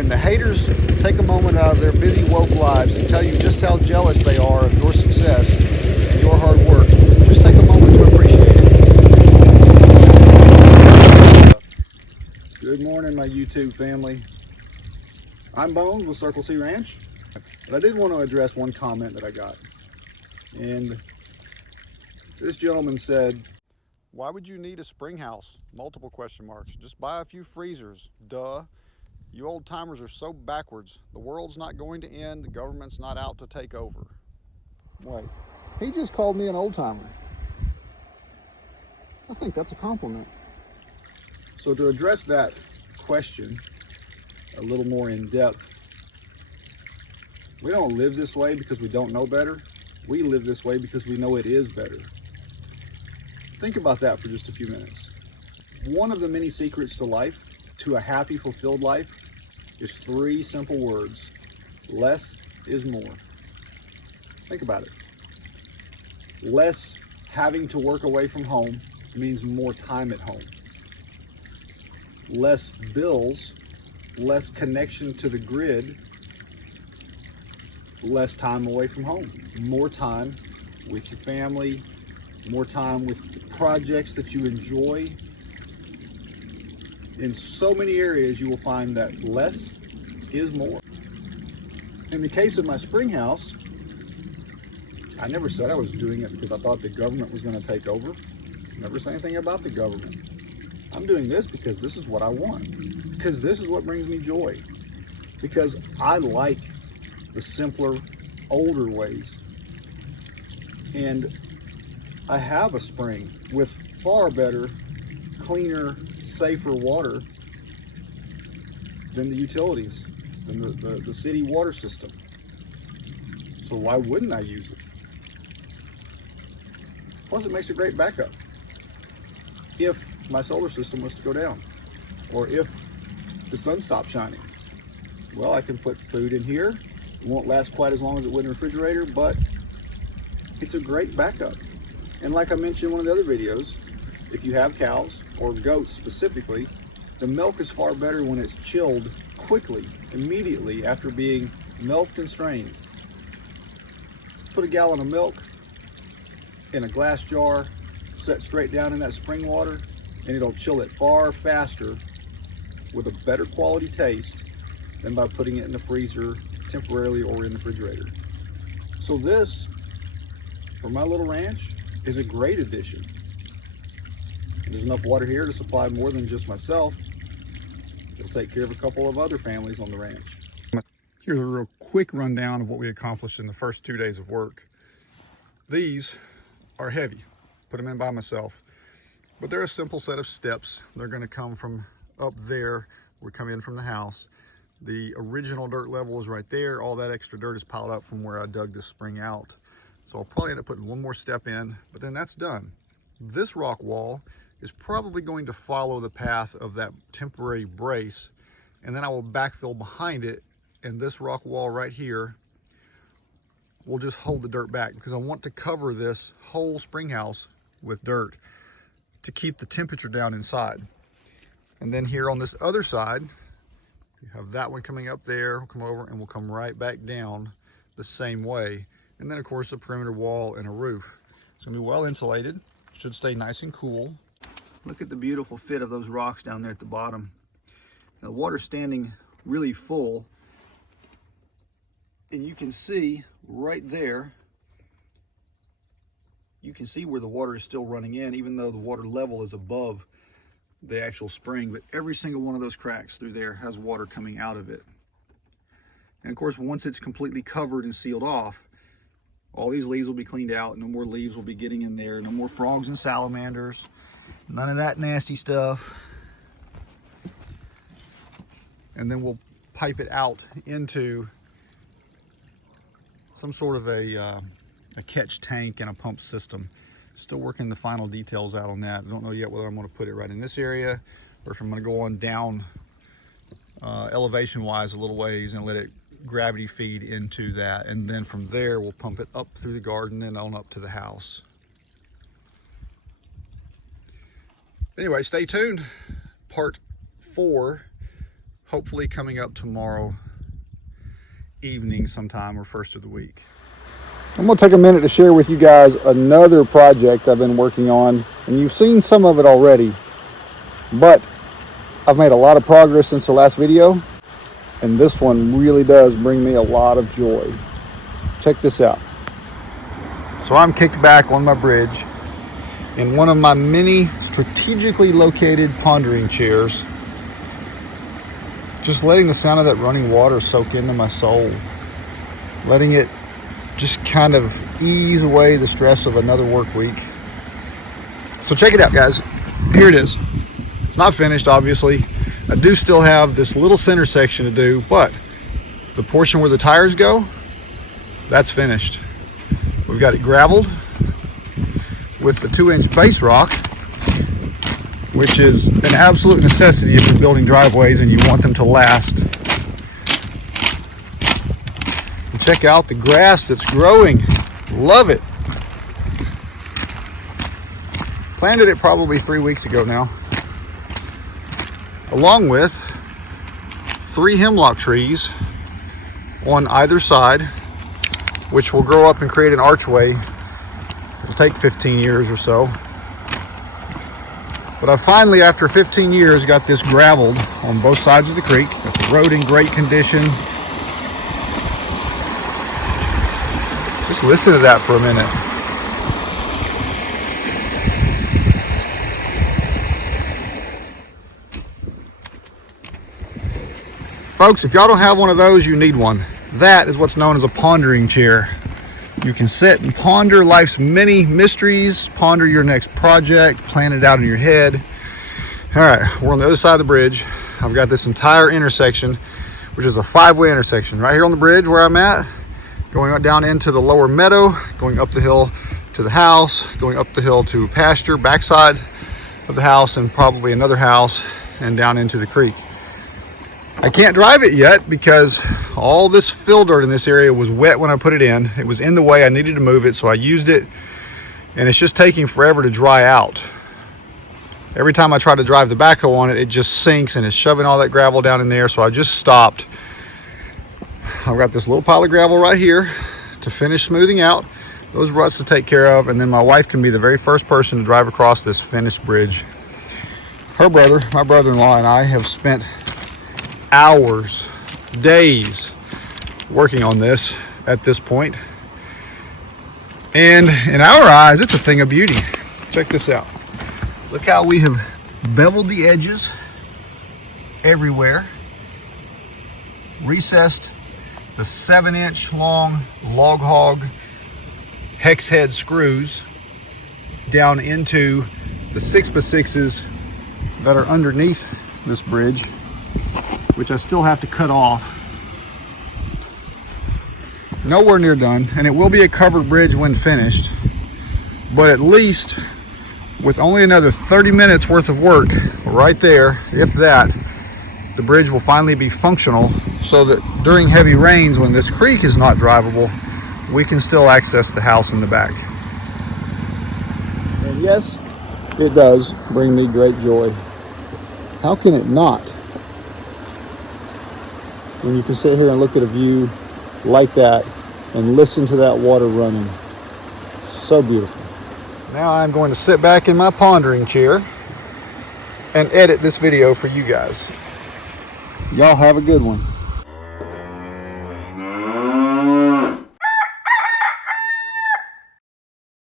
When the haters take a moment out of their busy woke lives to tell you just how jealous they are of your success and your hard work, just take a moment to appreciate it. Good morning, my YouTube family. I'm Bones with Circle C Ranch, but I did want to address one comment that I got. And this gentleman said, "Why would you need a spring house? Multiple question marks. Just buy a few freezers. Duh. You old timers are so backwards. The world's not going to end. The government's not out to take over." Wait, he just called me an old timer. I think that's a compliment. So to address that question a little more in depth, we don't live this way because we don't know better. We live this way because we know it is better. Think about that for just a few minutes. One of the many secrets to life, to a happy, fulfilled life, is 3 simple words. Less is more. Think about it. Less having to work away from home means more time at home. Less bills, less connection to the grid, less time away from home. More time with your family, more time with the projects that you enjoy. In so many areas, you will find that less is more. In the case of my spring house, I never said I was doing it because I thought the government was going to take over. Never said anything about the government. I'm doing this because this is what I want. Because this is what brings me joy. Because I like the simpler, older ways. And I have a spring with far better, cleaner, safer water than the utilities, than the city water system. So why wouldn't I use it? Plus it makes a great backup if my solar system was to go down, or if the sun stopped shining. Well, I can put food in here. It won't last quite as long as it would in a refrigerator, but it's a great backup. And like I mentioned in one of the other videos, if you have cows or goats specifically, the milk is far better when it's chilled quickly, immediately after being milked and strained. Put a gallon of milk in a glass jar, set straight down in that spring water, and it'll chill it far faster with a better quality taste than by putting it in the freezer temporarily or in the refrigerator. So this, for my little ranch, is a great addition. There's enough water here to supply more than just myself. It'll take care of a couple of other families on the ranch. Here's a real quick rundown of what we accomplished in the first 2 days of work. These are heavy. Put them in by myself. But they're a simple set of steps. They're going to come from up there. We come in from the house. The original dirt level is right there. All that extra dirt is piled up from where I dug this spring out. So I'll probably end up putting one more step in, but then that's done. This rock wall is probably going to follow the path of that temporary brace, and then I will backfill behind it, and this rock wall right here will just hold the dirt back because I want to cover this whole spring house with dirt to keep the temperature down inside. And then here on this other side, you have that one coming up there, we'll come over and we'll come right back down the same way. And then of course a perimeter wall and a roof. It's gonna be well insulated, should stay nice and cool. Look at the beautiful fit of those rocks down there at the bottom. Now, the water's standing really full, and you can see right there, you can see where the water is still running in, even though the water level is above the actual spring. But every single one of those cracks through there has water coming out of it. And of course, once it's completely covered and sealed off, all these leaves will be cleaned out. No more leaves will be getting in there. No more frogs and salamanders. None of that nasty stuff. And then we'll pipe it out into some sort of a catch tank and a pump system. Still working the final details out on that. I don't know yet whether I'm going to put it right in this area or if I'm going to go on down elevation wise a little ways and let it gravity feed into that, and then from there we'll pump it up through the garden and on up to the house. Anyway, stay tuned. Part 4 hopefully coming up tomorrow evening sometime or first of the week. I'm going to take a minute to share with you guys another project I've been working on, and you've seen some of it already, but I've made a lot of progress since the last video, and this one really does bring me a lot of joy. Check this out. So I'm kicked back on my bridge in one of my many strategically located pondering chairs, just letting the sound of that running water soak into my soul, letting it just kind of ease away the stress of another work week. So check it out, guys. Here it is. It's not finished, obviously. I do still have this little center section to do, but the portion where the tires go, that's finished. We've got it gravelled with the 2-inch base rock, which is an absolute necessity if you're building driveways and you want them to last. And check out the grass that's growing. Love it. Planted it probably 3 weeks ago now, along with 3 hemlock trees on either side, which will grow up and create an archway. It'll take 15 years or so. But I finally, after 15 years, got this gravelled on both sides of the creek. Got the road in great condition. Just listen to that for a minute. Folks, if y'all don't have one of those, you need one. That is what's known as a pondering chair. You can sit and ponder life's many mysteries, ponder your next project, plan it out in your head. All right, we're on the other side of the bridge. I've got this entire intersection, which is a 5-way intersection right here on the bridge where I'm at, going down into the lower meadow, going up the hill to the house, going up the hill to pasture, backside of the house, and probably another house, and down into the creek. I can't drive it yet because all this fill dirt in this area was wet when I put it in. It was in the way. I needed to move it, so I used it, and it's just taking forever to dry out. Every time I try to drive the backhoe on it, it just sinks and it's shoving all that gravel down in there, so I just stopped. I've got this little pile of gravel right here to finish smoothing out, those ruts to take care of, and then my wife can be the very first person to drive across this finished bridge. Her brother, my brother-in-law, and I have spent hours, days working on this at this point, and in our eyes it's a thing of beauty. Check this out. Look how we have beveled the edges everywhere, recessed the 7-inch long log hog hex head screws down into the 6x6s that are underneath this bridge, which I still have to cut off. Nowhere near done, and it will be a covered bridge when finished, but at least with only another 30 minutes worth of work right there, if that, the bridge will finally be functional so that during heavy rains, when this creek is not drivable, we can still access the house in the back. And yes, it does bring me great joy. How can it not? When you can sit here and look at a view like that and listen to that water running. So beautiful. Now I'm going to sit back in my pondering chair and edit this video for you guys. Y'all have a good one.